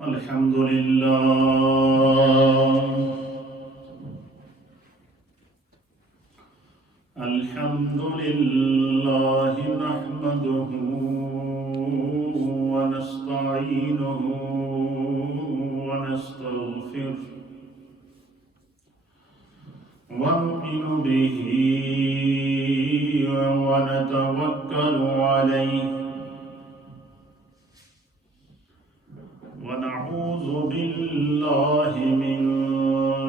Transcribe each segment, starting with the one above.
الحمد لله الحمد لله نحمده ونستعينه ونستغفره ونؤمن به ونتوكل عليه ونعوذ بالله من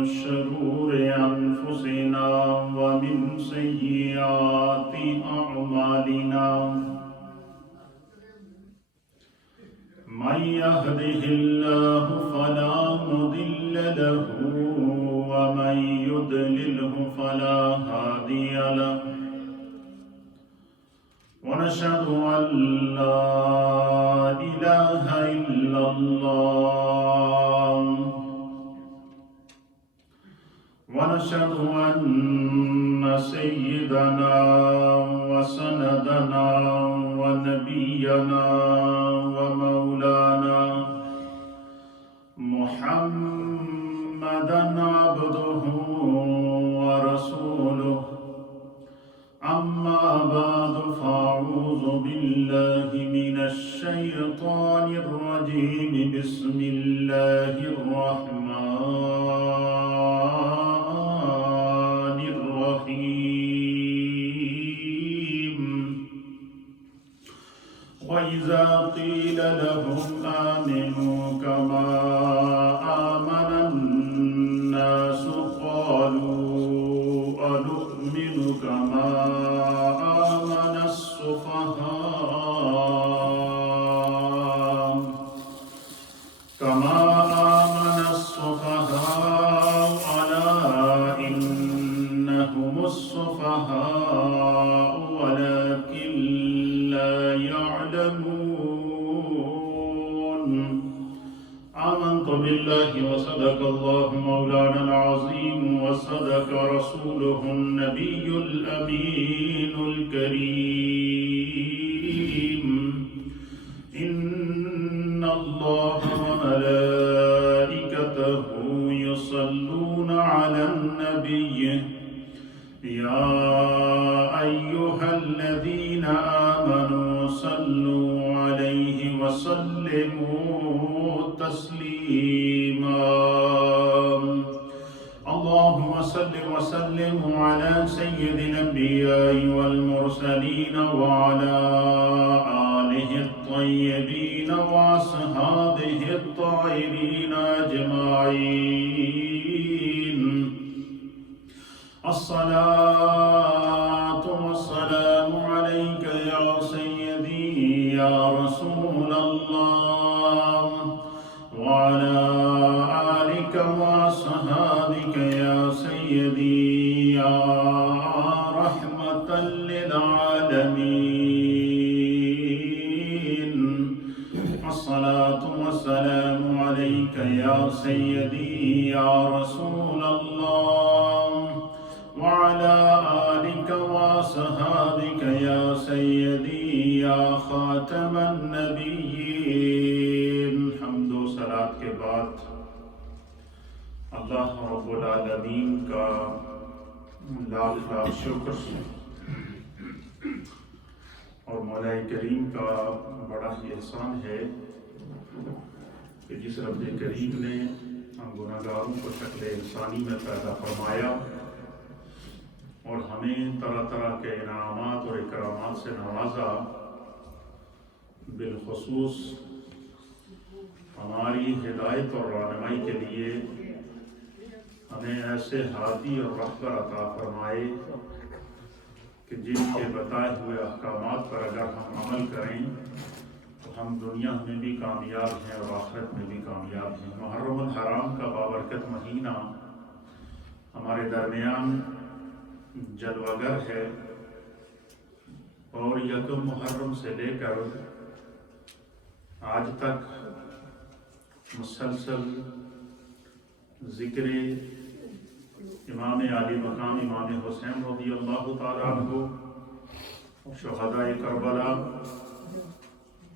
شرور أنفسنا ومن سيئات أعمالنا من يهده الله فلا مضل له ومن يضلله فلا هادي له ونشهد أن لا إله إلا الله ونشهد أن سيدنا وسندنا ونبينا ومولانا محمدا عبده ورسوله أما بعد فأعوذ بالله من الشيطان الرجيم بسم الله الرحمن الرحيم وإذا قيل لهم آمنوا كما آمن الناس قالوا أنؤمن كما آمن السفهاء ألا إنهم السفهاء ولكن لا يعلمون آمنت بالله وصدق الله مولانا العظيم وصدق رسوله النبي الأمين الكريم إن الله وملائكته يصلون على النبي يا أيها الذين آمنوا صلوا عليه وسلموا تسليما اللهم صل وسلم على سيد الأنبياء والمرسلين وعلى آله الطيبين وأصحابه الطاهرين أجمعين الصلاة والسلام عليك يا سيدي يا رسول الله وعلى آلك وأصحابك يا سيدي يا رحمة للعالمين الصلاة والسلام عليك يا سيدي يا رسول الله وعلى آلك وأصحابك يا سيدي يا خاتم النبيين حمد و صلاة کے بعد اللہ رب العالمین کا لاکھ لاکھ شکر اور مولا کریم کا بڑا ہی احسان ہے کہ جس رب کریم نے ہم گناہگاروں کو شکل انسانی میں پیدا فرمایا اور ہمیں طرح طرح کے انعامات اور اکرامات سے نوازا بالخصوص ہماری ہدایت اور رہنمائی کے لیے ہمیں ایسے ہادی اور رہبر عطا فرمائے کہ جن کے بتائے ہوئے احکامات پر اگر ہم عمل کریں تو ہم دنیا میں بھی کامیاب ہیں اور آخرت میں بھی کامیاب ہیں محرم الحرام کا بابرکت مہینہ ہمارے درمیان جلوگر ہے اور یکم محرم سے لے کر آج تک مسلسل ذکر امام عالی مقام امام حسین رضی اللہ تعالیٰ عنہ شہداء کربلا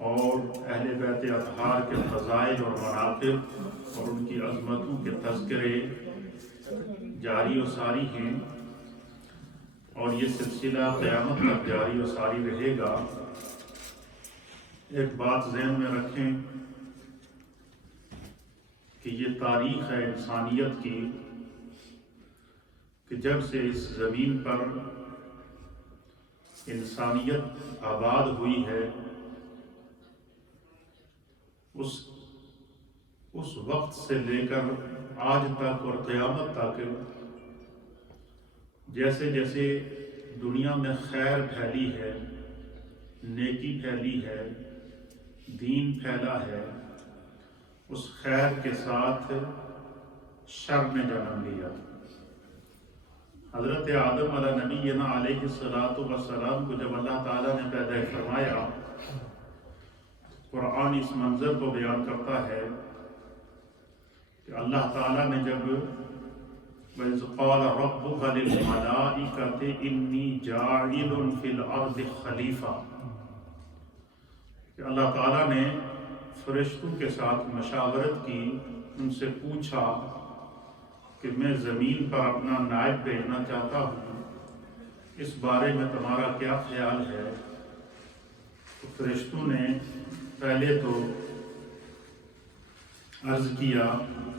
اور اہل بیت اطہار کے فضائل اور مناقب اور ان کی عظمتوں کے تذکرے جاری و ساری ہیں، اور یہ سلسلہ قیامت تک جاری و ساری رہے گا۔ ایک بات ذہن میں رکھیں کہ یہ تاریخ ہے انسانیت کی کہ جب سے اس زمین پر انسانیت آباد ہوئی ہے، اس وقت سے لے کر آج تک اور قیامت تک جیسے جیسے دنیا میں خیر پھیلی ہے، نیکی پھیلی ہے، دین پھیلا ہے، اس خیر کے ساتھ شر نے جنم لیا۔ حضرت آدم علیہ نبینا علیہ السلام کو جب اللہ تعالیٰ نے پیدا فرمایا، قرآن اس منظر کو بیان کرتا ہے کہ اللہ تعالیٰ نے جب وَإِذْ قَالَ رَبُّكَ لِلْمَلَائِكَةِ إِنِّي جَاعِلٌ فِي الْأَرْضِ خَلِيفَةً، کہ اللہ تعالیٰ نے فرشتوں کے ساتھ مشاورت کی، ان سے پوچھا کہ میں زمین پر اپنا نائب بھیجنا چاہتا ہوں، اس بارے میں تمہارا کیا خیال ہے؟ تو فرشتوں نے پہلے تو عرض کیا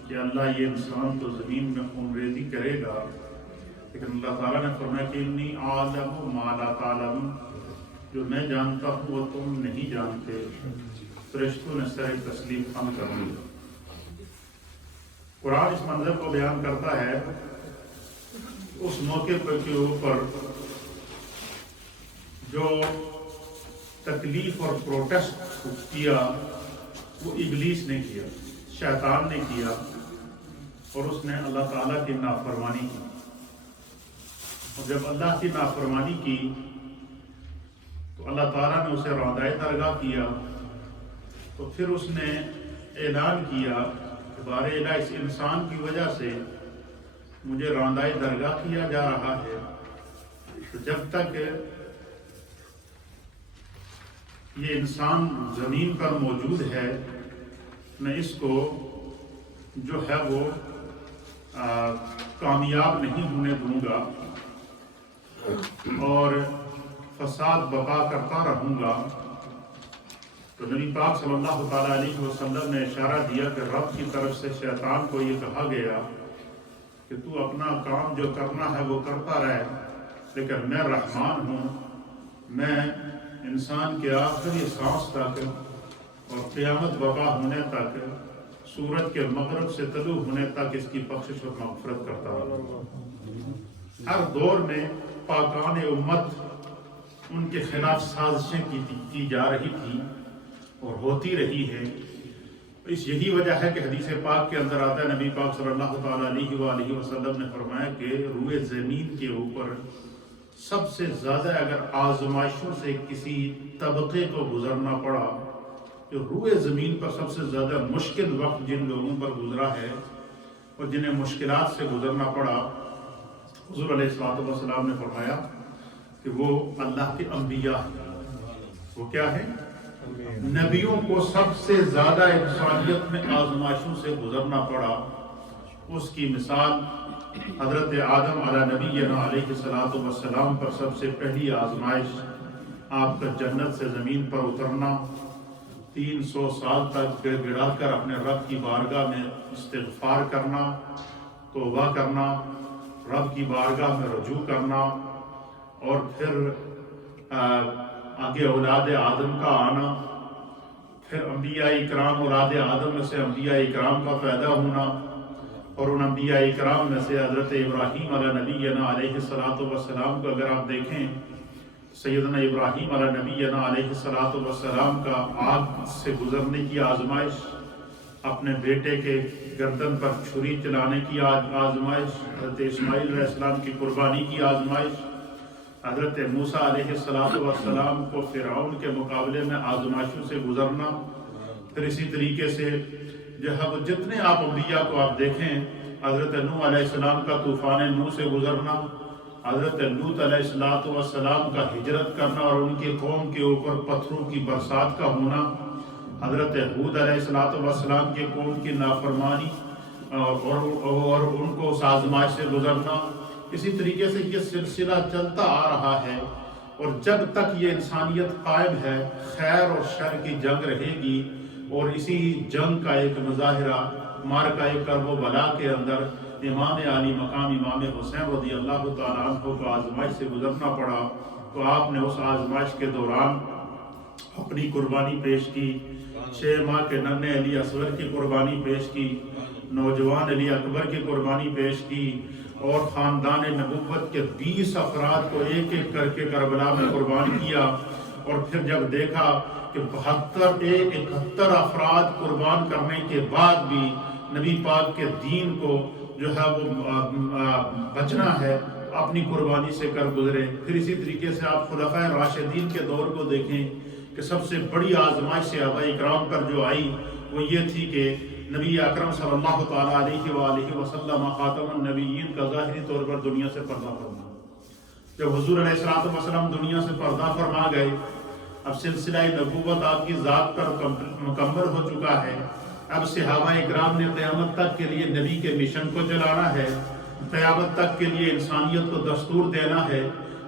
کہ اللہ یہ انسان تو زمین میں خون ریزی کرے گا، لیکن اللہ تعالیٰ نے فرمایا کہ انی اعلم ما لا تعلم، جو میں جانتا ہوں وہ تم نہیں جانتے۔ فرشتوں نے سر تسلیم خم کر لی۔ قرآن اس منظر کو بیان کرتا ہے اس موقع پر کے اوپر جو تکلیف اور پروٹیسٹ کیا وہ ابلیس نے کیا، شیطان نے کیا، اور اس نے اللہ تعالیٰ کی نافرمانی کی۔ اور جب اللہ کی نافرمانی کی تو اللہ تعالیٰ نے اسے راندۂ درگاہ کیا، تو پھر اس نے اعلان کیا کہ بارے الہ اس انسان کی وجہ سے مجھے راندۂ درگاہ کیا جا رہا ہے، تو جب تک یہ انسان زمین پر موجود ہے میں اس کو جو ہے وہ کامیاب نہیں ہونے دوں گا اور فساد بقا کرتا رہوں گا۔ تو نبی پاک صلی اللہ تعالیٰ علیہ وسلم نے اشارہ دیا کہ رب کی طرف سے شیطان کو یہ کہا گیا کہ تو اپنا کام جو کرنا ہے وہ کرتا رہے، لیکن میں رحمان ہوں، میں انسان کے آخری سانس تک اور قیامت بقا ہونے تک، سورج کے مغرب سے طلوع ہونے تک اس کی بخشش اور مغفرت کرتا ہوں۔ ہر دور میں پاکان امت ان کے خلاف سازشیں کی جا رہی تھی اور ہوتی رہی ہے۔ اس یہی وجہ ہے کہ حدیث پاک کے اندر آتا ہے، نبی پاک صلی اللہ تعالیٰ علیہ وآلہ وسلم نے فرمایا کہ روئے زمین کے اوپر سب سے زیادہ اگر آزمائشوں سے کسی طبقے کو گزرنا پڑا، جو روئے زمین پر سب سے زیادہ مشکل وقت جن لوگوں پر گزرا ہے اور جنہیں مشکلات سے گزرنا پڑا، حضور علیہ السلام نے فرمایا کہ وہ اللہ کے انبیاء ہیں۔ وہ کیا ہیں؟ نبیوں کو سب سے زیادہ انسانیت میں آزمائشوں سے گزرنا پڑا۔ اس کی مثال حضرت آدم علیہ نبینا علیہ السلام پر سب سے پہلی آزمائش آپ کا جنت سے زمین پر اترنا، 300 سال تک گڑ گڑا کر اپنے رب کی بارگاہ میں استغفار کرنا، توبہ کرنا، رب کی بارگاہ میں رجوع کرنا، اور پھر آگے اولاد آدم کا آنا، پھر انبیاء اکرام اولاد آدم میں سے انبیاء اکرام کا پیدا ہونا، اور ان انبیاء اکرام میں سے حضرت ابراہیم علیہ نبینا علیہ السلام کو اگر آپ دیکھیں، سیدنا ابراہیم علیہ نبینا علیہ السلام کا آگ سے گزرنے کی آزمائش، اپنے بیٹے کے گردن پر چھری چلانے کی آزمائش، حضرت اسماعیل علیہ السلام کی قربانی کی آزمائش، حضرت موسیٰ علیہ السلام کو فرعون کے مقابلے میں آزمائشوں سے گزرنا، پھر اسی طریقے سے جتنے آپ انبیاء کو آپ دیکھیں، حضرت نوح علیہ السلام کا طوفان نوح سے گزرنا، حضرت لوط علیہ السلام کا ہجرت کرنا اور ان کی قوم کے اوپر پتھروں کی برسات کا ہونا، حضرت ہود علیہ السلام کے قوم کی نافرمانی اور ان کو اس آزمائش سے گزرنا، اسی طریقے سے یہ سلسلہ چلتا آ رہا ہے، اور جب تک یہ انسانیت قائم ہے خیر اور شر کی جنگ رہے گی، اور اسی جنگ کا ایک مظاہرہ معرکہ کرب و بلا کے اندر امام عالی مقام امام حسین رضی اللہ تعالیٰ عنہ کو آزمائش سے گزرنا پڑا، تو آپ نے اس آزمائش کے دوران اپنی قربانی پیش کی، 6 ماہ کے ننھے علی اصغر کی قربانی پیش کی، نوجوان علی اکبر کی قربانی پیش کی، اور خاندان نبوت کے 20 افراد کو ایک ایک کر کے کربلا میں قربان کیا، اور پھر جب دیکھا کہ 71 افراد قربان کرنے کے بعد بھی نبی پاک کے دین کو جو ہے وہ بچنا ہے، اپنی قربانی سے کر گزرے۔ پھر اسی طریقے سے آپ خلفائے راشدین کے دور کو دیکھیں کہ سب سے بڑی آزمائش صحابہ اکرام پر جو آئی وہ یہ تھی کہ نبی اکرم صلی اللہ تعالیٰ علیہ وآلہ وسلم خاتم النبیین کا ظاہری طور پر دنیا سے پردہ فرما۔ جب حضور علیہ السلام دنیا سے پردہ فرما گئے، اب سلسلہ نبوت آپ کی ذات پر مکمل ہو چکا ہے۔ اب صحابہ اکرام نے قیامت تک کے لیے نبی کے مشن کو چلانا ہے، قیامت تک کے لیے انسانیت کو دستور دینا ہے،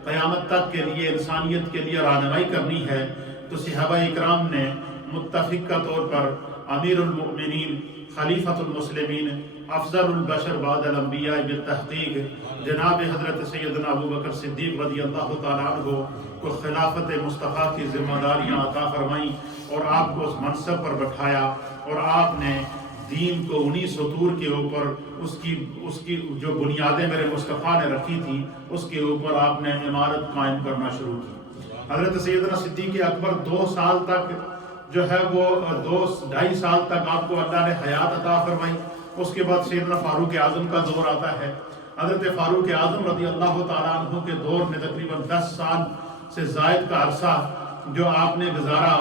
قیامت تک کے لیے انسانیت کے لیے رہنمائی کرنی ہے۔ تو صحابہ اکرام نے متفقہ طور پر امیر المؤمنین، خلیفۃ المسلمین، افضل البشر بعد الانبیاء بالتحقیق جناب حضرت سیدنا ابوبکر صدیق رضی اللہ تعالیٰ عنہ کو خلافت مصطفیٰ کی ذمہ داریاں عطا فرمائیں، اور آپ کو اس منصب پر بٹھایا، اور آپ نے دین کو انہی سطور کے اوپر اس کی جو بنیادیں میرے مصطفیٰ نے رکھی تھی اس کے اوپر آپ نے عمارت قائم کرنا شروع کی۔ حضرت سیدنا صدیق اکبر 2 سال تک جو ہے وہ 2-2.5 سال تک آپ کو اللہ نے حیات عطا فرمائی۔ اس کے بعد سیدنا فاروق اعظم کا دور آتا ہے۔ حضرت فاروق اعظم رضی اللہ تعالیٰ عنہ کے دور میں تقریباً 10 سال سے زائد کا عرصہ جو آپ نے گزارا،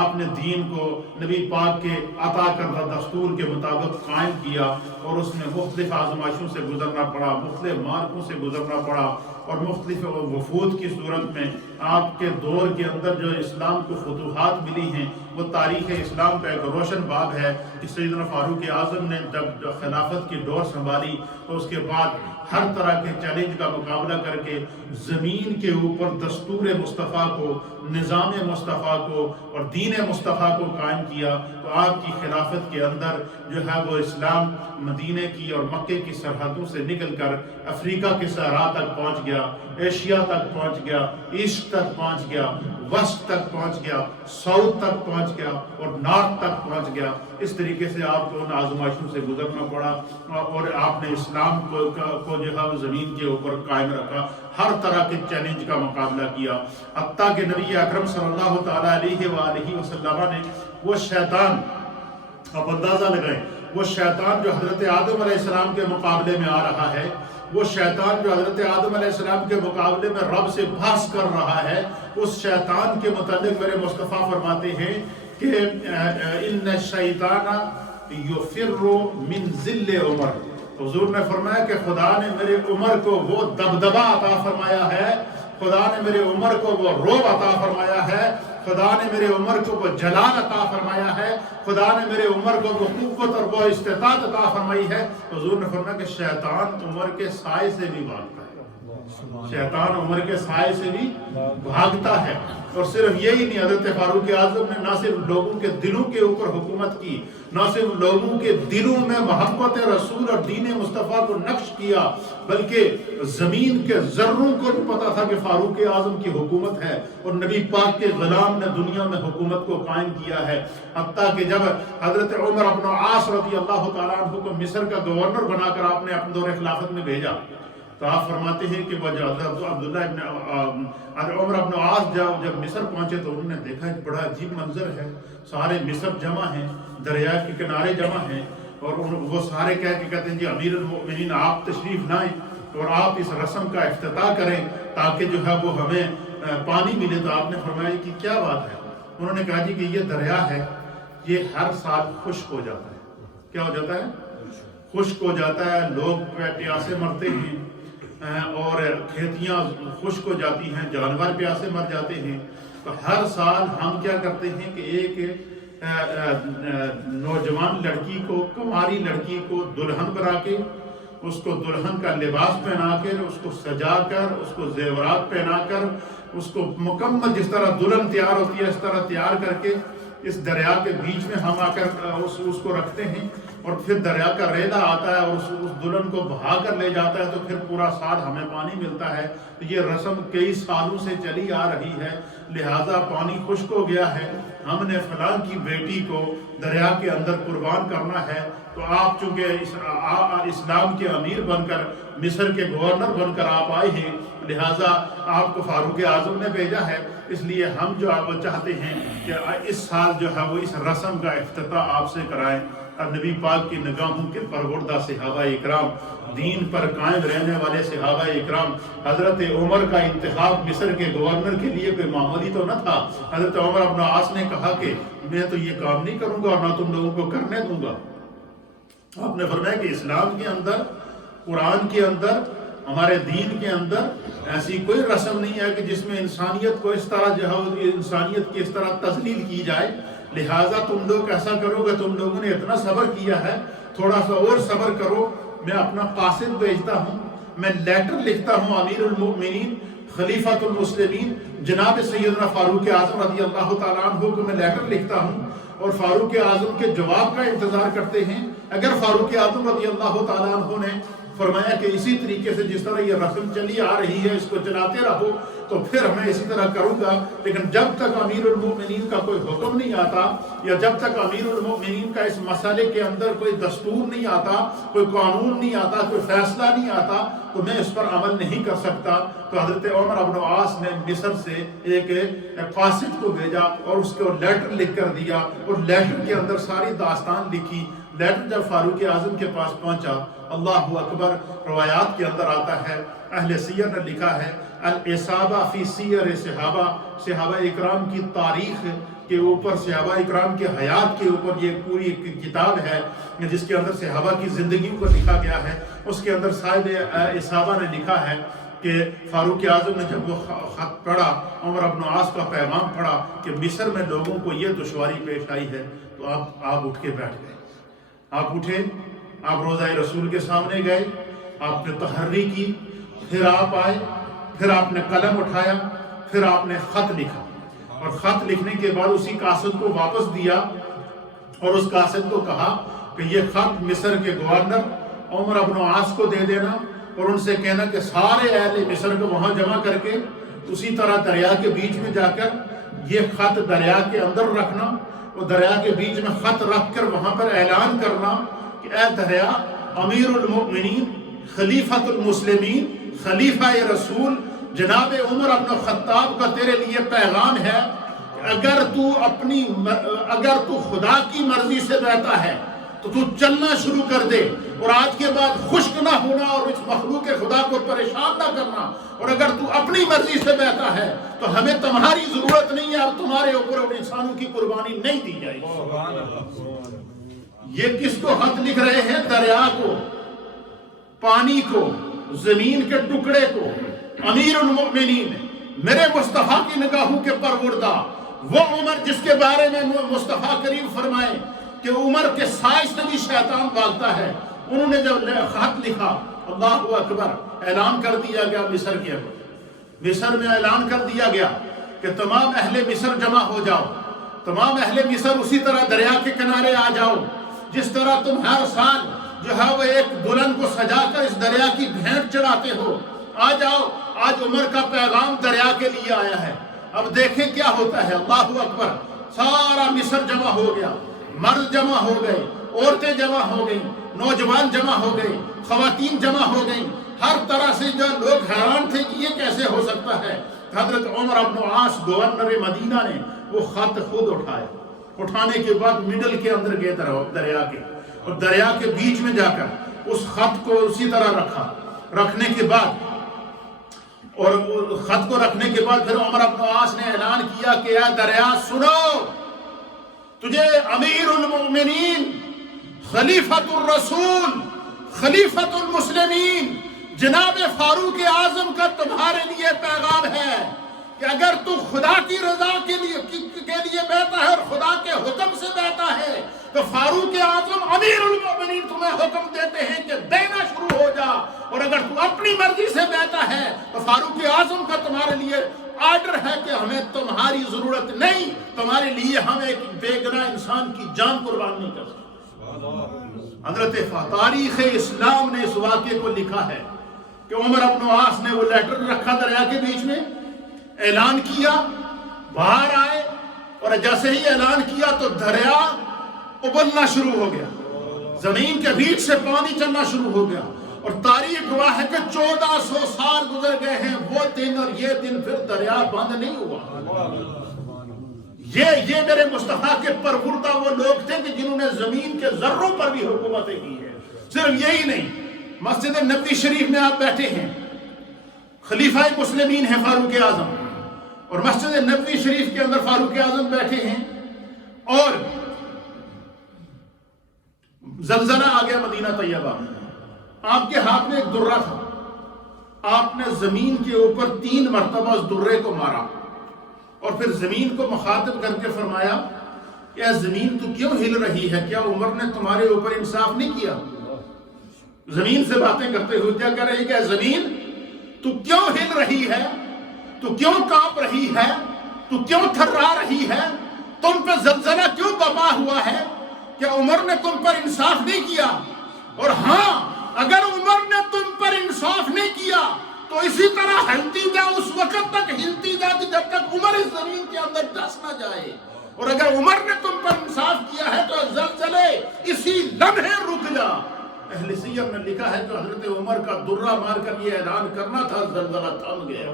آپ نے دین کو نبی پاک کے عطا کردہ دستور کے مطابق قائم کیا، اور اس میں مختلف آزمائشوں سے گزرنا پڑا، مختلف مارکوں سے گزرنا پڑا، اور مختلف وفود کی صورت میں آپ کے دور کے اندر جو اسلام کو فتوحات ملی ہیں وہ تاریخ اسلام کا ایک روشن باب ہے کہ سیدنا فاروق اعظم نے جب خلافت کی ڈور سنبھالی تو اس کے بعد ہر طرح کے چیلنج کا مقابلہ کر کے زمین کے اوپر دستور مصطفیٰ کو، نظام مصطفیٰ کو اور دین مصطفیٰ کو قائم کیا۔ تو آپ کی خلافت کے اندر جو ہے وہ اسلام مدینے کی اور مکے کی سرحدوں سے نکل کر افریقہ کے صحرا تک پہنچ گیا، ایشیا تک پہنچ گیا، ایسٹ تک پہنچ گیا، وسط تک پہنچ گیا، ساؤتھ تک پہنچ گیا، اور نارتھ تک پہنچ گیا۔ اس طریقے سے آپ کو ان آزمائشوں سے گزرنا پڑا، اور آپ نے اسلام کو جو ہے زمین کے اوپر قائم رکھا، ہر طرح کے چیلنج کا مقابلہ کیا، حتیٰ کہ نبی اکرم صلی اللہ تعالیٰ علیہ وآلہ وسلم نے وہ شیطان، آپ اندازہ لگائیں، وہ شیطان جو حضرت آدم علیہ السلام کے مقابلے میں آ رہا ہے، وہ شیطان جو حضرت آدم علیہ السلام کے مقابلے میں رب سے بحث کر رہا ہے، اس شیطان کے متعلق میرے مصطفیٰ فرماتے ہیں کہ ان الشیطان یفر من ذل عمر۔ حضور نے فرمایا کہ خدا نے میرے عمر کو وہ دبدبہ عطا فرمایا ہے، خدا نے میرے عمر کو وہ رعب عطا فرمایا ہے، خدا نے میرے عمر کو وہ جلال عطا فرمایا ہے، خدا نے میرے عمر کو وہ قوت اور وہ استطاعت عطا فرمائی ہے۔ حضور نے فرمایا کہ شیطان عمر کے سائے سے بھی بھاگتا ہے، شیطان عمر کے سائے سے بھی بھاگتا ہے۔ اور صرف یہی نہیں، حضرت فاروق اعظم نے نہ صرف لوگوں کے دلوں کے اوپر حکومت کی، نہ صرف لوگوں کے دلوں میں محبت رسول اور دین مصطفیٰ کو نقش کیا، بلکہ زمین کے ذروں کو بھی پتا تھا کہ فاروق اعظم کی حکومت ہے، اور نبی پاک کے غلام نے دنیا میں حکومت کو قائم کیا ہے۔ حتیٰ کہ جب حضرت عمر بن عاص رضی اللہ تعالیٰ عنہ کو مصر کا گورنر بنا کر آپ نے اپنے دور خلافت میں بھیجا، تو آپ فرماتے ہیں کہ وہ عبداللہ ابن عمر بن عاص جب مصر پہنچے تو انہوں نے دیکھا ایک بڑا عجیب منظر ہے، سارے مصر جمع ہیں، دریا کے کنارے جمع ہیں، اور وہ سارے کہتے ہیں جی امیر المؤمنین آپ تشریف لائیں اور آپ اس رسم کا افتتاح کریں تاکہ جو ہے وہ ہمیں پانی ملے۔ تو آپ نے فرمایا کہ کیا بات ہے؟ انہوں نے کہا جی کہ یہ دریا ہے، یہ ہر سال خشک ہو جاتا ہے۔ کیا ہو جاتا ہے؟ خشک ہو جاتا ہے، لوگ پیاسے مرتے ہیں، اور کھیتیاں خشک ہو جاتی ہیں، جانور پیاسے مر جاتے ہیں، تو ہر سال ہم کیا کرتے ہیں کہ ایک نوجوان لڑکی کو، کماری لڑکی کو دلہن بنا کے، اس کو دلہن کا لباس پہنا کر، اس کو سجا کر، اس کو زیورات پہنا کر، اس کو مکمل جس طرح دلہن تیار ہوتی ہے اس طرح تیار کر کے اس دریا کے بیچ میں ہم آ کر اس کو رکھتے ہیں، اور پھر دریا کا ریلا آتا ہے اور اس دلہن کو بہا کر لے جاتا ہے، تو پھر پورا سال ہمیں پانی ملتا ہے۔ تو یہ رسم کئی سالوں سے چلی آ رہی ہے، لہٰذا پانی خشک ہو گیا ہے، ہم نے فلاں کی بیٹی کو دریا کے اندر قربان کرنا ہے، تو آپ چونکہ اسلام کے امیر بن کر، مصر کے گورنر بن کر آپ آئے ہیں، لہٰذا آپ کو فاروق اعظم نے بھیجا ہے، اس لیے ہم جو آپ چاہتے ہیں کہ اس سال جو ہے وہ اس رسم کا افتتاح آپ سے کرائیں۔ اور نبی پاک کی نگاہوں کے پروردہ صحابہ اکرام، دین پر قائم رہنے والے صحابہ اکرام، حضرت عمر کا انتخاب مصر کے گورنر کے لیے کوئی معمولی تو نہ تھا۔ حضرت عمر بن عاص نے کہا کہ میں تو یہ کام نہیں کروں گا اور نہ تم لوگوں کو کرنے دوں گا۔ آپ نے فرمایا کہ اسلام کے اندر، قرآن کے اندر، ہمارے دین کے اندر ایسی کوئی رسم نہیں ہے کہ جس میں انسانیت کو اس طرح جو ہے انسانیت کی اس طرح تذلیل کی جائے، لہٰذا تم لوگ ایسا کرو گے، تم لوگوں نے اتنا صبر کیا ہے، تھوڑا سا اور صبر کرو، میں اپنا قاصد بھیجتا ہوں، میں لیٹر لکھتا ہوں امیر المؤمنین خلیفۃ المسلمین جناب سیدنا فاروق اعظم رضی اللہ تعالیٰ عنہ کو میں لیٹر لکھتا ہوں، اور فاروق اعظم کے جواب کا انتظار کرتے ہیں۔ اگر فاروق اعظم رضی اللہ تعالیٰ عنہ نے فرمایا کہ اسی طریقے سے جس طرح یہ رسم چلی آ رہی ہے اس کو چلاتے رہو، تو پھر میں اسی طرح کروں گا، لیکن جب تک امیر المؤمنین کا کوئی حکم نہیں آتا، یا جب تک امیر المؤمنین کا اس مسئلے کے اندر کوئی دستور نہیں آتا، کوئی قانون نہیں آتا، کوئی فیصلہ نہیں آتا، تو میں اس پر عمل نہیں کر سکتا۔ تو حضرت عمر بن عاص نے مصر سے ایک قاصد کو بھیجا اور اس کو لیٹر لکھ کر دیا، اور لیٹر کے اندر ساری داستان لکھی۔ لیٹر جب فاروق اعظم کے پاس پہنچا، اللہ اکبر، روایات کے اندر آتا ہے، اہل سیر نے لکھا ہے، الاصابہ فی سیر صحابہ اکرام کی تاریخ کے اوپر، صحابہ اکرام کی حیات کے اوپر یہ پوری کتاب ہے جس کے اندر صحابہ کی زندگیوں کو لکھا گیا ہے۔ اس کے اندر صاحب اصابہ نے لکھا ہے کہ فاروق اعظم نے جب وہ خط پڑھا، عمر بن عاص کا پیغام پڑھا کہ مصر میں لوگوں کو یہ دشواری پیش آئی ہے، تو آپ اٹھ کے بیٹھ گئے۔ آپ اٹھے، آپ روضہ رسول کے سامنے گئے، آپ نے تحری کی، پھر آپ آئے، پھر آپ نے قلم اٹھایا، پھر آپ نے خط لکھا، اور خط لکھنے کے بعد اسی قاصد کو واپس دیا، اور اس قاصد کو کہا کہ یہ خط مصر کے گورنر عمر بن عاص کو دے دینا، اور ان سے کہنا کہ سارے اہل مصر کو وہاں جمع کر کے اسی طرح دریا کے بیچ میں جا کر یہ خط دریا کے اندر رکھنا، اور دریا کے بیچ میں خط رکھ کر وہاں پر اعلان کرنا کہ اے دریا، امیر المؤمنین خلیفۃ المسلمین خلیفہ رسول جناب عمر بن الخطاب کا تیرے لیے پیغام ہے کہ اگر تو خدا کی مرضی سے بہتا ہے تو تو چلنا شروع کر دے، اور آج کے بعد خشک نہ ہونا اور اس مخلوق خدا کو پریشان نہ کرنا، اور اگر تو اپنی مرضی سے بہتا ہے تو ہمیں تمہاری ضرورت نہیں ہے، اب تمہارے اوپر اور انسانوں کی قربانی نہیں دی جائے گی۔ یہ کس کو خط لکھ رہے ہیں؟ دریا کو، پانی کو، زمین کے ٹکڑے کو، امیر المؤمنین، میرے مصطفیٰ کی نگاہوں کے پروردہ، وہ عمر جس کے بارے میں مصطفیٰ کریم فرمائے کہ عمر کے سائے سے بھی شیطان بھاگتا ہے، انہوں نے جب خط لکھا، اللہ اکبر، اعلان کر دیا گیا مصر میں اعلان کر دیا گیا کہ تمام اہل مصر جمع ہو جاؤ، تمام اہل مصر اسی طرح دریا کے کنارے آ جاؤ، جس طرح تم ہر سال جو ہے وہ ایک دلہن کو سجا کر اس دریا کی بھینٹ چڑھاتے ہو، آ جاؤ، آج عمر کا پیغام دریا کے لیے آیا ہے۔ اب دیکھیں کیا ہوتا ہے، اللہ اکبر، سارا مصر جمع ہو گیا، مرد جمع ہو گئے، عورتیں جمع ہو گئیں، نوجوان جمع ہو گئے، خواتین جمع ہو گئیں، ہر طرح سے جو لوگ حیران تھے کہ یہ کیسے ہو سکتا ہے۔ حضرت عمر بن عاص گورنر مدینہ نے وہ خط خود اٹھائے، اٹھانے کے بعد مڈل کے اندر گئے دریا کے، اور دریا کے بیچ میں جا کر اس خط کو اسی طرح رکھا، رکھنے کے بعد اور خط کو رکھنے کے بعد پھر عمر بن عاص نے اعلان کیا کہ اے دریا سنو، تجھے امیر المؤمنین خلیفۃ الرسول خلیفۃ المسلمین جناب فاروق اعظم کا تمہارے لیے پیغام ہے کہ اگر تو خدا کی رضا کے لیے بہتا ہے اور خدا کے حکم سے بہتا ہے تو فاروق اعظم امیر المومنین تمہیں حکم دیتے ہیں کہ دینا شروع ہو جا، اور اگر تو اپنی مرضی سے بہتا ہے تو فاروق اعظم کا تمہارے لیے آرڈر ہے کہ ہمیں تمہاری ضرورت نہیں، تمہارے لیے ہم ایک بے گناہ انسان کی جان قربان نہیں کر سکتے۔ حضرت تاریخ اسلام نے اس واقعے کو لکھا ہے کہ عمر بن عاص نے وہ لیٹر رکھا دریا کے بیچ میں، اعلان کیا، باہر آئے، اور جیسے ہی اعلان کیا تو دریا ابلنا شروع ہو گیا، زمین کے بیچ سے پانی چلنا شروع ہو گیا، اور تاریخ گواہ ہے کہ 1400 سال گزر گئے ہیں، وہ دن اور یہ دن پھر دریا بند نہیں ہوا۔ یہ میرے مصطفیٰ کے پروردہ وہ لوگ تھے کہ جنہوں نے زمین کے ذروں پر بھی حکومتیں کی ہے۔ صرف یہی نہیں، مسجد نبوی شریف میں آپ بیٹھے ہیں، خلیفہ مسلمین ہیں فاروق اعظم، اور مسجد نبوی شریف کے اندر فاروق اعظم بیٹھے ہیں، اور زلزلہ آ گیا مدینہ طیبہ میں، آپ کے ہاتھ میں ایک درہ تھا، آپ نے زمین کے اوپر 3 مرتبہ اس درے کو مارا، اور پھر زمین کو مخاطب کر کے فرمایا کہ اے زمین تو کیوں ہل رہی ہے؟ کیا عمر نے تمہارے اوپر انصاف نہیں کیا؟ زمین سے باتیں کرتے ہوئے کیا کہہ رہی ہے کہ اے زمین تو کیوں ہل رہی ہے؟ تو کیوں کانپ رہی ہے؟ تو کیوں تھرا رہی ہے؟ تم پہ زلزلہ کیوں برپا ہوا ہے؟ کیا عمر نے تم پر انصاف نہیں کیا؟ اور ہاں، اگر عمر نے تم پر انصاف نہیں کیا تو اسی طرح ہلتی جا، اس وقت تک ہلتی جا جب تک عمر اس زمین کے اندر ڈس نہ جائے، اور اگر عمر نے تم پر انصاف کیا ہے تو زلزلے اسی لمحے رک جا۔ اہل سیر نے لکھا ہے کہ حضرت عمر کا درہ مار کر یہ اعلان کرنا تھا، زلزلہ تھم گیا۔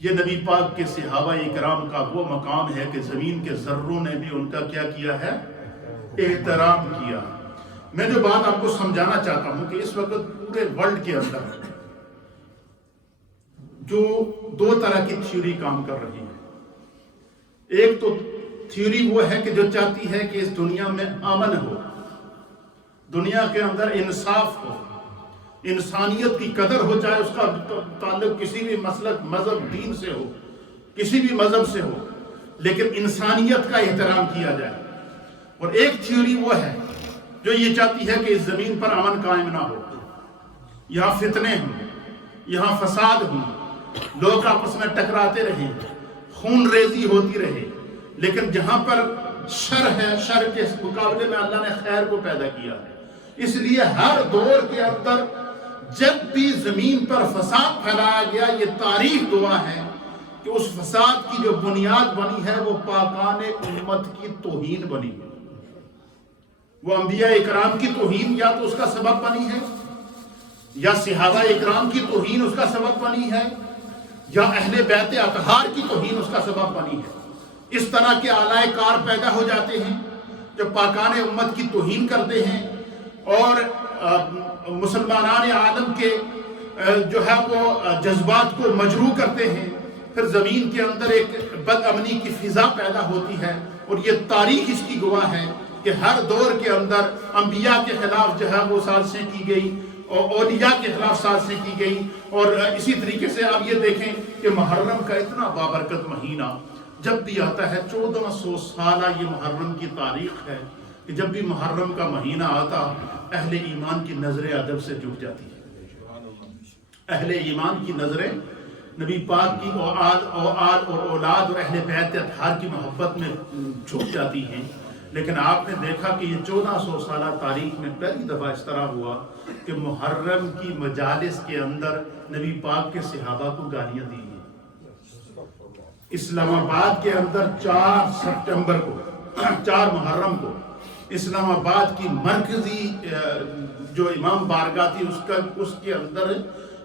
یہ نبی پاک کے صحابہ اکرام کا وہ مقام ہے کہ زمین کے ذروں نے بھی ان کا کیا کیا ہے؟ احترام کیا۔ میں جو بات آپ کو سمجھانا چاہتا ہوں کہ اس وقت پورے ورلڈ کے اندر جو 2 طرح کی تھیوری کام کر رہی ہے، ایک تو تھیوری وہ ہے کہ جو چاہتی ہے کہ اس دنیا میں امن ہو، دنیا کے اندر انصاف ہو، انسانیت کی قدر ہو، چاہے اس کا تعلق کسی بھی مسلک، مذہب، دین سے ہو، کسی بھی مذہب سے ہو، لیکن انسانیت کا احترام کیا جائے۔ اور ایک تھیوری وہ ہے جو یہ چاہتی ہے کہ اس زمین پر امن قائم نہ ہو، یہاں فتنے ہوں، یہاں فساد ہوں، لوگ آپس میں ٹکراتے رہیں، خون ریزی ہوتی رہے، لیکن جہاں پر شر ہے، شر کے مقابلے میں اللہ نے خیر کو پیدا کیا ہے۔ اس لیے ہر دور کے اندر جب بھی زمین پر فساد پھیلایا گیا، یہ تاریخ گواہ ہے کہ اس فساد کی جو بنیاد بنی ہے وہ پاکان امت کی توہین بنی ہے۔ وہ انبیاء اکرام کی توہین یا تو اس کا سبب بنی ہے، یا صحابہ اکرام کی توہین اس کا سبب بنی ہے، یا اہل بیت اطہار کی توہین اس کا سبب بنی ہے۔ اس طرح کے اعلی کار پیدا ہو جاتے ہیں جو پاکان امت کی توہین کرتے ہیں اور مسلمانان عالم کے جو ہے وہ جذبات کو مجروح کرتے ہیں، پھر زمین کے اندر ایک بد امنی کی فضا پیدا ہوتی ہے، اور یہ تاریخ اس کی گواہ ہے کہ ہر دور کے اندر انبیاء کے خلاف جو ہے وہ سازشیں کی گئی، اور اولیاء کے خلاف سازشیں کی گئی۔ اور اسی طریقے سے آپ یہ دیکھیں کہ محرم کا اتنا بابرکت مہینہ جب بھی آتا ہے، 1400 سالہ یہ محرم کی تاریخ ہے کہ جب بھی محرم کا مہینہ آتا، اہل ایمان کی نظریں ادب سے جھک جاتی ہیں، اہل ایمان کی نظریں نبی پاک کی اور اولاد اور اہل بیت اطہار کی محبت میں جھک جاتی ہیں۔ لیکن آپ نے دیکھا کہ یہ 1400 سالہ تاریخ میں پہلی دفعہ اس طرح ہوا کہ محرم کی مجالس کے اندر نبی پاک کے صحابہ کو گالیاں دی گئی۔ اسلام آباد کے اندر 4 سپٹمبر کو، 4 محرم کو، اسلام آباد کی مرکزی جو امام بارگاہ تھی اس کے اندر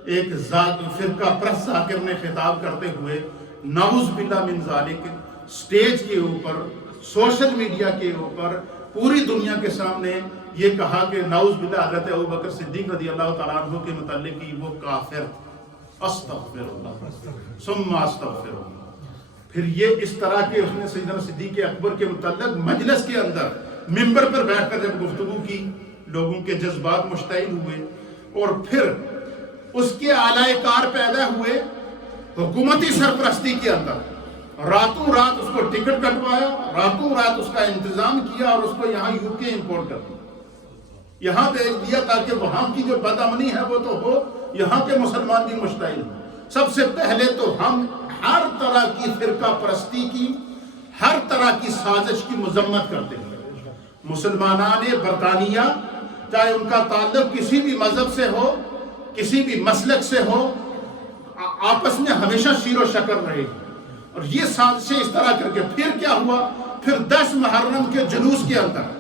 ایک فرقہ پرست ذاکر نے خطاب کرتے ہوئے نعوذ باللہ من ذالک سٹیج کے اوپر، سوشل میڈیا کے اوپر، پوری دنیا کے سامنے یہ کہا کہ نعوذ باللہ حضرت ابوبکر صدیق رضی اللہ تعالیٰ عنہ کے متعلق کہ وہ کافر، استغفر اللہ ثم استغفر اللہ۔ پھر یہ اس طرح کے اس نے سیدنا صدیق اکبر کے متعلق مجلس کے اندر منبر پر بیٹھ کر جب گفتگو کی، لوگوں کے جذبات مشتعل ہوئے، اور پھر اس کے اعلی کار پیدا ہوئے حکومتی سرپرستی کے اندر، راتوں رات اس کو ٹکٹ کٹوایا، راتوں رات اس کا انتظام کیا اور اس کو یہاں یو کے امپورٹ کر دیا، یہاں بھیج دیا تاکہ وہاں کی جو بدامنی ہے وہ تو ہو، یہاں کے مسلمان بھی مشتعل ہوں۔ سب سے پہلے تو ہم ہر طرح کی فرقہ پرستی کی، ہر طرح کی سازش کی مذمت کرتے ہیں۔ مسلمانان برطانیہ چاہے ان کا تعلق کسی بھی مذہب سے ہو، کسی بھی مسلک سے ہو، آپس میں ہمیشہ شیر و شکر رہے، اور یہ سازشیں اس طرح کر کے پھر کیا ہوا، پھر 10 محرم کے جلوس کے اندر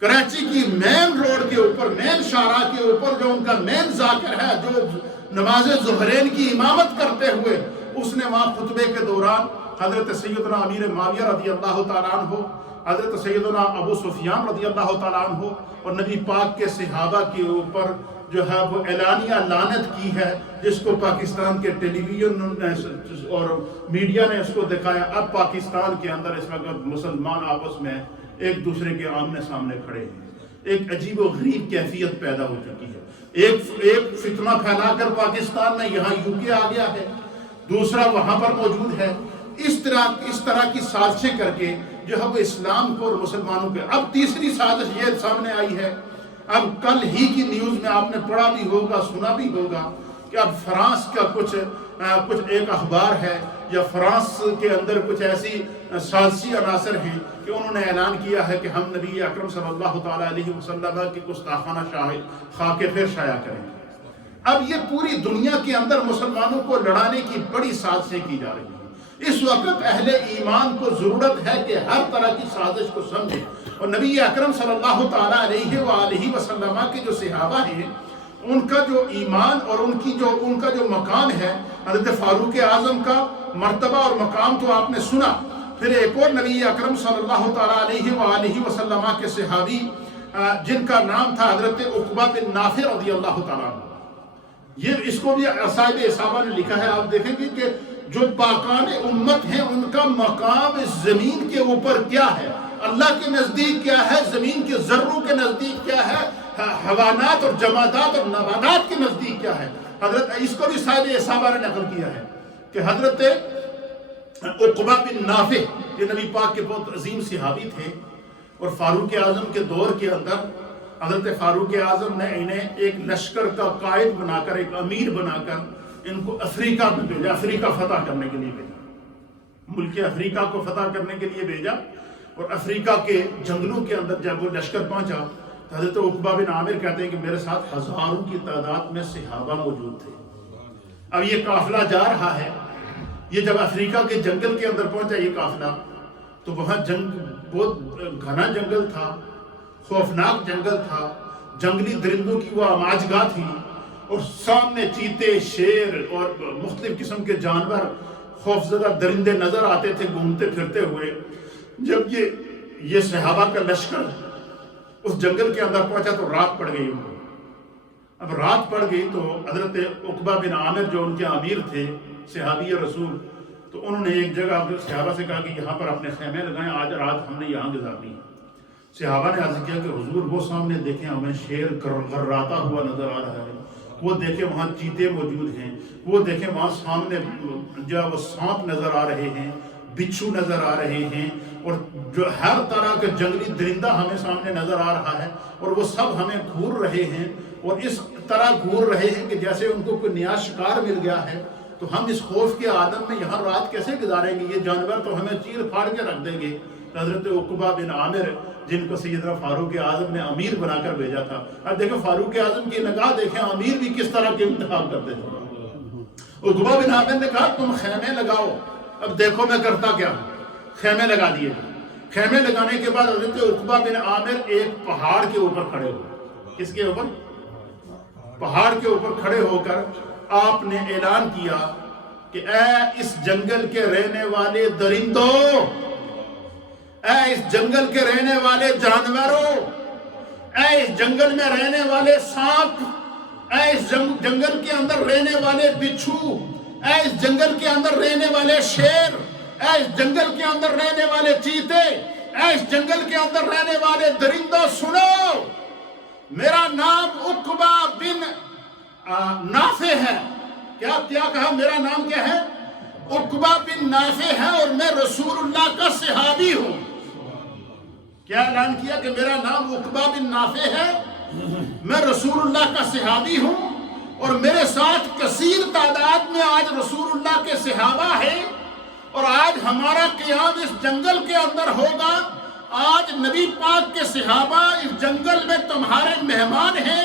کراچی کی مین روڈ کے اوپر، مین شاہراہ کے اوپر جو ان کا مین ذاکر ہے، جو نماز ظہرین کی امامت کرتے ہوئے، اس نے وہاں خطبے کے دوران حضرت سیدنا امیر معاویہ رضی اللہ تعالیٰ عنہ، حضرت سیدنا ابو سفیان رضی اللہ تعالیٰ عنہ اور نبی پاک کے صحابہ کے اوپر جو ہے وہ اعلانیہ لعنت کی ہے، جس کو پاکستان کے ٹیلی ویژن اور میڈیا نے اس کو دکھایا۔ اب پاکستان کے اندر اس وقت مسلمان آپس میں ایک دوسرے کے آمنے سامنے کھڑے ہیں، ایک عجیب و غریب کیفیت پیدا ہو چکی ہے۔ ایک فتنہ پھیلا کر پاکستان میں یہاں یو کے آ گیا ہے، دوسرا وہاں پر موجود ہے۔ اس طرح کی سازشیں کر کے جو ہے وہ اسلام کو اور مسلمانوں کے، اب تیسری سازش یہ سامنے آئی ہے، اب کل ہی کی نیوز میں آپ نے پڑھا بھی ہوگا، سنا بھی ہوگا کہ اب فرانس کا کچھ ایک اخبار ہے، یا فرانس کے اندر کچھ ایسی سازشی عناصر ہیں کہ انہوں نے اعلان کیا ہے کہ ہم نبی اکرم صلی اللہ تعالیٰ علیہ وسلم کی گستاخانہ خاکے پھر شائع کریں گے۔ اب یہ پوری دنیا کے اندر مسلمانوں کو لڑانے کی بڑی سازشیں کی جا رہی ہیں۔ اس وقت اہل ایمان کو ضرورت ہے کہ ہر طرح کی سازش کو سمجھے، اور نبی اکرم صلی اللہ تعالیٰ علیہ وآلہ وسلم کے جو صحابہ ہیں، ان کا جو ایمان اور ان کا جو مقام ہے، حضرت فاروق اعظم کا مرتبہ اور مقام تو آپ نے سنا، پھر ایک اور نبی اکرم صلی اللہ تعالیٰ علیہ وآلہ وسلم کے صحابی جن کا نام تھا حضرت عقبہ بن نافع رضی اللہ تعالیٰ عنہ، یہ اس کو بھی صاحب اصابہ نے لکھا ہے۔ آپ دیکھیں گے کہ جو پاکان امت ہیں ان کا مقام اس زمین کے اوپر کیا ہے، اللہ کے نزدیک کیا ہے، زمین کے ذروں کے نزدیک کیا ہے، حیوانات اور جمادات اور نباتات کے نزدیک کیا ہے۔ حضرت اس کو بھی صاحب اصابہ نے نقل کیا ہے کہ حضرت عقبہ بن نافع یہ نبی پاک کے بہت عظیم صحابی تھے، اور فاروق اعظم کے دور کے اندر حضرت فاروق اعظم نے انہیں ایک لشکر کا قائد بنا کر، ایک امیر بنا کر ان کو افریقہ میں بھیجا، افریقہ فتح کرنے کے لیے بھیجا، ملک افریقہ کو فتح کرنے کے لیے بھیجا۔ اور افریقہ کے جنگلوں کے اندر جب وہ لشکر پہنچا تو حضرت عقبہ بن عامر کہتے ہیں کہ میرے ساتھ ہزاروں کی تعداد میں صحابہ موجود تھے۔ اب یہ قافلہ جا رہا ہے، یہ جب افریقہ کے جنگل کے اندر پہنچا یہ قافلہ، تو وہاں بہت گھنا جنگل تھا، خوفناک جنگل تھا، جنگلی درندوں کی وہ آماجگاہ تھی، اور سامنے چیتے، شیر اور مختلف قسم کے جانور، خوفزدہ درندے نظر آتے تھے گھومتے پھرتے ہوئے۔ جب یہ صحابہ کا لشکر اس جنگل کے اندر پہنچا تو رات پڑ گئی ان کو۔ اب رات پڑ گئی تو حضرت عقبہ بن عامر جو ان کے امیر تھے، صحابی رسول، تو انہوں نے ایک جگہ صحابہ سے کہا کہ یہاں پر اپنے خیمے لگائیں، آج رات ہم نے یہاں گزارنی ہے۔ صحابہ نے عرض کیا کہ حضور وہ سامنے دیکھیں ہمیں شیر غراتا ہوا نظر آ رہا ہے، وہ دیکھیں وہاں چیتے موجود ہیں، وہ دیکھیں وہاں سامنے جو وہ سانپ نظر آ رہے ہیں، بچھو نظر آ رہے ہیں، اور جو ہر طرح کا جنگلی درندہ ہمیں سامنے نظر آ رہا ہے، اور وہ سب ہمیں گھور رہے ہیں، اور اس طرح گھور رہے ہیں کہ جیسے ان کو کوئی نیا شکار مل گیا ہے۔ تو ہم اس خوف کے عالم میں یہاں رات کیسے گزاریں گے، یہ جانور تو ہمیں چیر پھاڑ کے رکھ دیں گے۔ حضرت عقبہ بن عامر جن کو سیدنا فاروق اعظم نے امیر بنا کر بھیجا تھا، اب دیکھو فاروق اعظم کی نگاہ دیکھیں، امیر بھی کس طرح کے انتخاب کرتے تھے۔ عقبہ بن عامر نے کہا تم خیمے لگاؤ، اب دیکھو میں کرتا کیا ہوں۔ خیمے لگا دیے، خیمے لگانے کے بعد حضرت عقبہ بن عامر ایک پہاڑ کے اوپر کھڑے ہوئے۔ کس کے اوپر؟ پہاڑ کے اوپر کھڑے ہو کر آپ نے اعلان کیا کہ اے اس جنگل کے رہنے والے درندوں، اے اس جنگل کے رہنے والے جانوروں، اے اس جنگل میں رہنے والے سانپ، اے اس جنگل کے اندر رہنے والے بچھو، اے اس جنگل کے اندر رہنے والے شیر، اے اس جنگل کے اندر رہنے والے چیتے، اے اس جنگل کے اندر رہنے والے درندوں، سنو، میرا نام عقبہ بن نافع ہے. کیا کہا؟ میرا نام کیا ہے؟ عقبہ بن نافع ہے اور میں رسول اللہ کا صحابی ہوں. کیا اعلان کیا کہ میرا نام عقبہ بن نافع ہے، میں رسول اللہ کا صحابی ہوں، اور میرے ساتھ کثیر تعداد میں آج رسول اللہ کے صحابہ ہیں، اور آج ہمارا قیام اس جنگل کے اندر ہوگا. آج نبی پاک کے صحابہ اس جنگل میں تمہارے مہمان ہیں،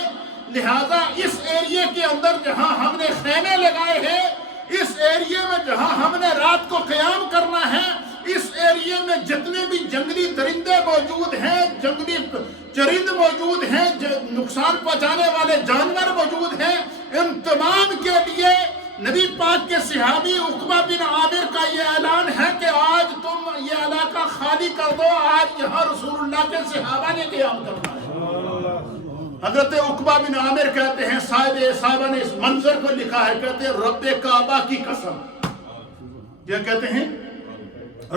لہذا اس ایریے کے اندر جہاں ہم نے خیمے لگائے ہیں، اس ایریے میں جہاں ہم نے رات کو قیام کرنا ہے، اس ایریے میں جتنے بھی جنگلی درندے موجود ہیں، جنگلی چرند موجود ہیں، نقصان پہنچانے والے جانور موجود ہیں، ان تمام کے لیے نبی پاک کے صحابی عقبہ بن عامر کا یہ اعلان ہے کہ آج تم یہ علاقہ خالی کر دو، آج یہاں رسول اللہ کے صحابہ نے قیام کرنا ہے. حضرت عقبہ بن عامر کہتے ہیں، صحابہ نے اس منظر کو لکھا ہے، کہتے ہیں رب کعبہ کی قسم. کیا کہتے ہیں؟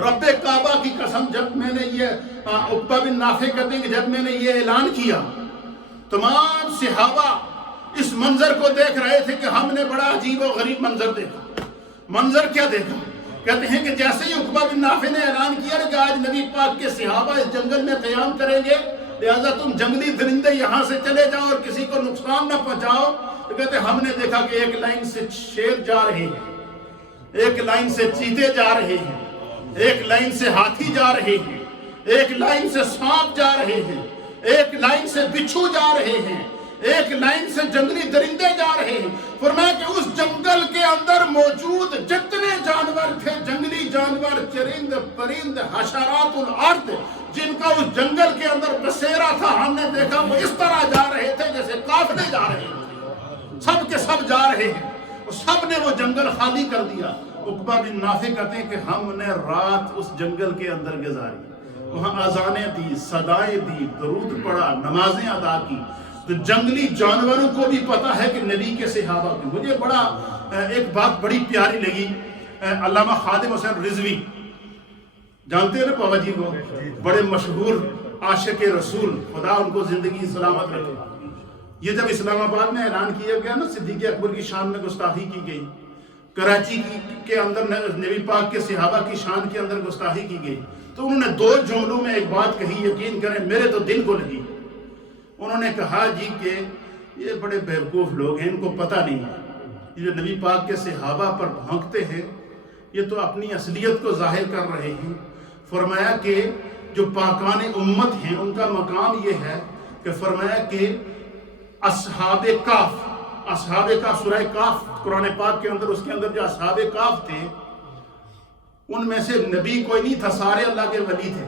رب کعبہ کی قسم. جب میں نے یہ عقبہ بن نافع کہتے ہیں کہ جب میں نے یہ اعلان کیا، تمام صحابہ اس منظر کو دیکھ رہے تھے کہ ہم نے بڑا عجیب و غریب منظر دیکھا. منظر کیا دیکھا؟ کہتے ہیں کہ جیسے ہی عقبہ بن نافع نے اعلان کیا کہ آج نبی پاک کے صحابہ اس جنگل میں قیام کریں گے، لہذا تم جنگلی درندے یہاں سے چلے جاؤ اور کسی کو نقصان نہ پہنچاؤ، تو کہتے ہیں ہم نے دیکھا کہ ایک لائن سے شیر جا رہے ہیں، ایک لائن سے چیتے جا رہے ہیں، ایک لائن سے ہاتھی جا رہے ہیں، ایک لائن سے سانپ جا رہے ہیں، ایک لائن سے بچھو جا رہے ہیں، ایک لائن سے جنگلی درندے جا رہے ہیں. فرمایا کہ اس جنگل کے اندر موجود جتنے جانور تھے، جنگلی جانور، چرند پرند، حشرات الارض، جن کا اس جنگل کے اندر بسیرا تھا، ہم نے دیکھا وہ اس طرح جا رہے تھے جیسے قافلے جا رہے ہیں، سب کے سب جا رہے ہیں، اور سب نے وہ جنگل خالی کر دیا. عقبہ بن نافع کہتے ہیں کہ ہم نے رات اس جنگل کے اندر گزاری، وہاں اذانیں دی، صدائیں دی، درود پڑھا، نمازیں ادا کی. تو جنگلی جانوروں کو بھی پتا ہے کہ نبی کے صحابہ کی. مجھے ایک بات بڑی پیاری لگی. علامہ خادم حسین رضوی، جانتے ہیں نا بابا جی کو، بڑے مشہور عاشق رسول، خدا ان کو زندگی سلامت رکھے. یہ جب اسلام آباد میں اعلان کیا گیا نا صدیق اکبر کی شان میں گستاخی کی گئی، کراچی کے اندر نبی پاک کے صحابہ کی شان کے اندر گستاخی کی گئی، تو انہوں نے 2 جملوں میں ایک بات کہی، یقین کریں میرے تو دل کو لگی. انہوں نے کہا جی کہ یہ بڑے بیوقوف لوگ ہیں، ان کو پتہ نہیں ہے، یہ جو نبی پاک کے صحابہ پر بھونکتے ہیں یہ تو اپنی اصلیت کو ظاہر کر رہے ہیں. فرمایا کہ جو پاکان امت ہیں ان کا مقام یہ ہے کہ فرمایا کہ اصحاب کاف سورہ کاف قرآن پاک کے اندر، اس کے اندر جو اصحاب کاف تھے ان میں سے نبی کوئی نہیں تھا، سارے اللہ کے ولی تھے.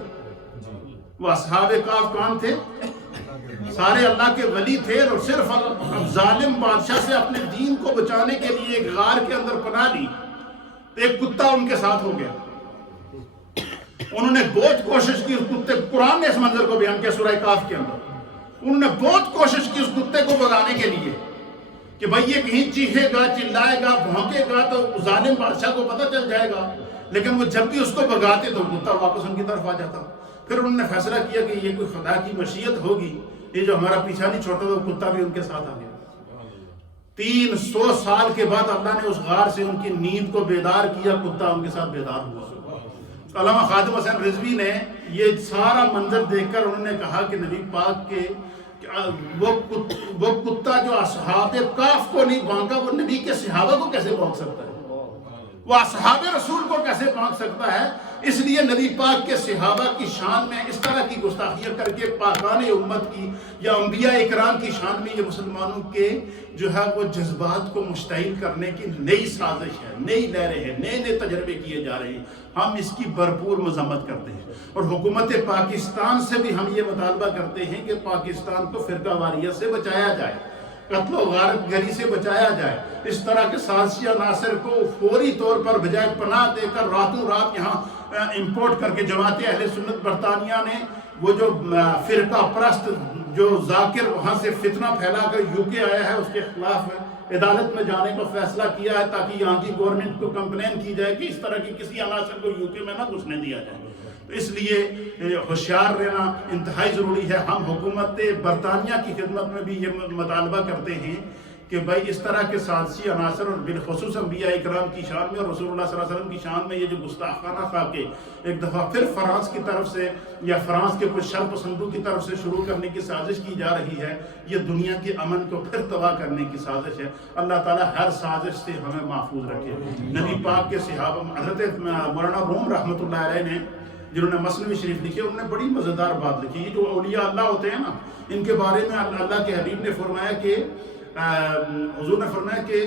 وہ اصحاب کاف کون تھے؟ سارے اللہ کے ولی تھے، اور صرف ظالم بادشاہ سے اپنے دین کو بچانے کے لیے ایک غار کے اندر پناہ لی، تو ایک کتا ان کے ساتھ ہو گیا. انہوں نے بہت کوشش کی اس کتے، قرآن نے اس منظر کو بیان کیا سورہ کاف کے اندر، انہوں نے بہت کوشش کی اس کتے کو بھگانے کے لیے کہ بھائی یہ کہیں چیخے گا، چلائے گا، بھونکے گا تو ظالم بادشاہ کو پتہ چل جائے گا. لیکن وہ جب بھی اس کو بھگاتے تو کتا واپس ان کی طرف آ جاتا. پھر انہوں نے فیصلہ کیا کہ یہ کوئی خدا کی مشیت ہوگی، یہ جو ہمارا پیچھا نہیں چھوڑتا تو کتا بھی ان کے ساتھ آ گیا. 300 سال کے بعد اللہ نے اس غار سے ان کی نیند کو بیدار کیا، کتا ان کے ساتھ بیدار ہوا. علامہ خادم حسین رضوی نے یہ سارا منظر دیکھ کر انہوں نے کہا کہ نبی پاک کے وہ کتا جو اصحاب کاف کو نہیں بھونکا، وہ نبی کے صحابہ کو کیسے بھونک سکتا ہے؟ وہ اصحاب رسول کو کیسے بھونک سکتا ہے؟ اس لیے نبی پاک کے صحابہ کی شان میں اس طرح کی گستاخیاں کر کے پاکان امت کی یا انبیاء اکرام کی شان میں یہ مسلمانوں کے جو ہے وہ جذبات کو مشتعل کرنے کی نئی سازش ہے، نئی لہریں ہیں، نئے تجربے کیے جا رہے ہیں. ہم اس کی بھرپور مذمت کرتے ہیں، اور حکومت پاکستان سے بھی ہم یہ مطالبہ کرتے ہیں کہ پاکستان کو فرقہ واریت سے بچایا جائے، قتل و غارت گری سے بچایا جائے. اس طرح کے سازشی عناصر کو فوری طور پر بجائے پناہ دے کر راتوں رات یہاں امپورٹ کر کے جماعت اہل سنت برطانیہ نے وہ جو فرقہ پرست جو ذاکر وہاں سے فتنہ پھیلا کر UK آیا ہے، اس کے خلاف عدالت میں جانے کا فیصلہ کیا ہے تاکہ یہاں کی گورنمنٹ کو کمپلین کی جائے کہ اس طرح کی کسی عناصر کو UK میں نہ گھسنے دیا جائے. اس لیے ہوشیار رہنا انتہائی ضروری ہے. ہم حکومت برطانیہ کی خدمت میں بھی یہ مطالبہ کرتے ہیں کہ بھائی اس طرح کے سازشی عناصر اور بالخصوص انبیاء اکرام کی شان میں اور رسول اللہ صلی اللہ علیہ وسلم کی شان میں یہ جو گستاخانہ خاکے ایک دفعہ پھر فرانس کی طرف سے یا فرانس کے کچھ شر پسندوں کی طرف سے شروع کرنے کی سازش کی جا رہی ہے، یہ دنیا کے امن کو پھر تباہ کرنے کی سازش ہے۔ اللہ تعالیٰ ہر سازش سے ہمیں محفوظ رکھے۔ نبی پاک کے صحابہ حضرت مولانا روم رحمۃ اللہ علیہ نے جنہوں نے مثنوی شریف لکھی، انہوں نے بڑی مزیدار بات لکھی۔ یہ جو اولیاء اللہ ہوتے ہیں نا، ان کے بارے میں اللہ کے حبیب نے فرمایا کہ حضور نے فرمایا کہ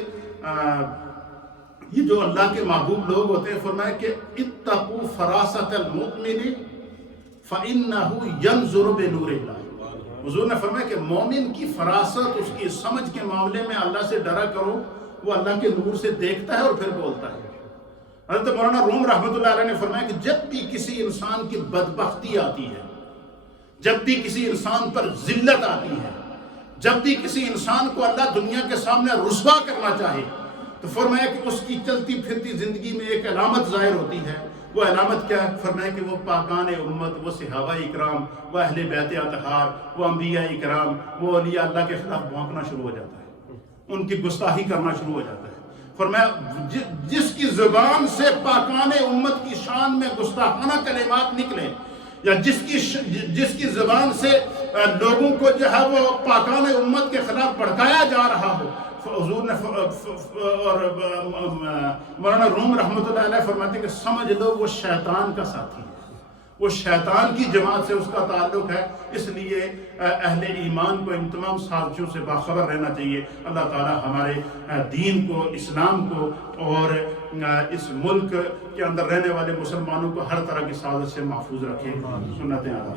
یہ جو اللہ کے محبوب لوگ ہوتے ہیں، فرمایا کہ اتقوا فراست المؤمن فإنه ينظر بنور اللہ۔ حضور نے فرمایا کہ مومن کی فراست، اس کی سمجھ کے معاملے میں اللہ سے ڈرا کرو، وہ اللہ کے نور سے دیکھتا ہے اور پھر بولتا ہے۔ حضرت مولانا روم رحمۃ اللہ علیہ نے فرمایا کہ جب بھی کسی انسان کی بدبختی آتی ہے، جب بھی کسی انسان پر ذلت آتی ہے، جب بھی کسی انسان کو اللہ دنیا کے سامنے رسوا کرنا چاہے، تو فرمایا کہ اس کی چلتی پھرتی زندگی میں ایک علامت ظاہر ہوتی ہے۔ وہ علامت کیا ہے؟ فرمایا کہ وہ پاکان امت، وہ صحابہ اکرام، وہ اہل بیت اطہار، وہ انبیاء اکرام، وہ اولیاء اللہ کے خلاف بھونکنا شروع ہو جاتا ہے، ان کی گستاخی کرنا شروع ہو جاتا ہے۔ فرمایا جس کی زبان سے پاکان امت کی شان میں گستاخانہ کلمات نکلے، یا جس کی زبان سے لوگوں کو جو ہے وہ پاکان امت کے خلاف بھڑکایا جا رہا ہو، حضور نے اور مولانا روم رحمۃ اللہ علیہ فرماتے ہیں کہ سمجھ لو وہ شیطان کا ساتھی ہے، وہ شیطان کی جماعت سے اس کا تعلق ہے۔ اس لیے اہل ایمان کو ان تمام سازشوں سے باخبر رہنا چاہیے۔ اللہ تعالی ہمارے دین کو، اسلام کو اور اس ملک کے اندر رہنے والے مسلمانوں کو ہر طرح کی سازش سے محفوظ رکھے۔ سنت اعلیٰ۔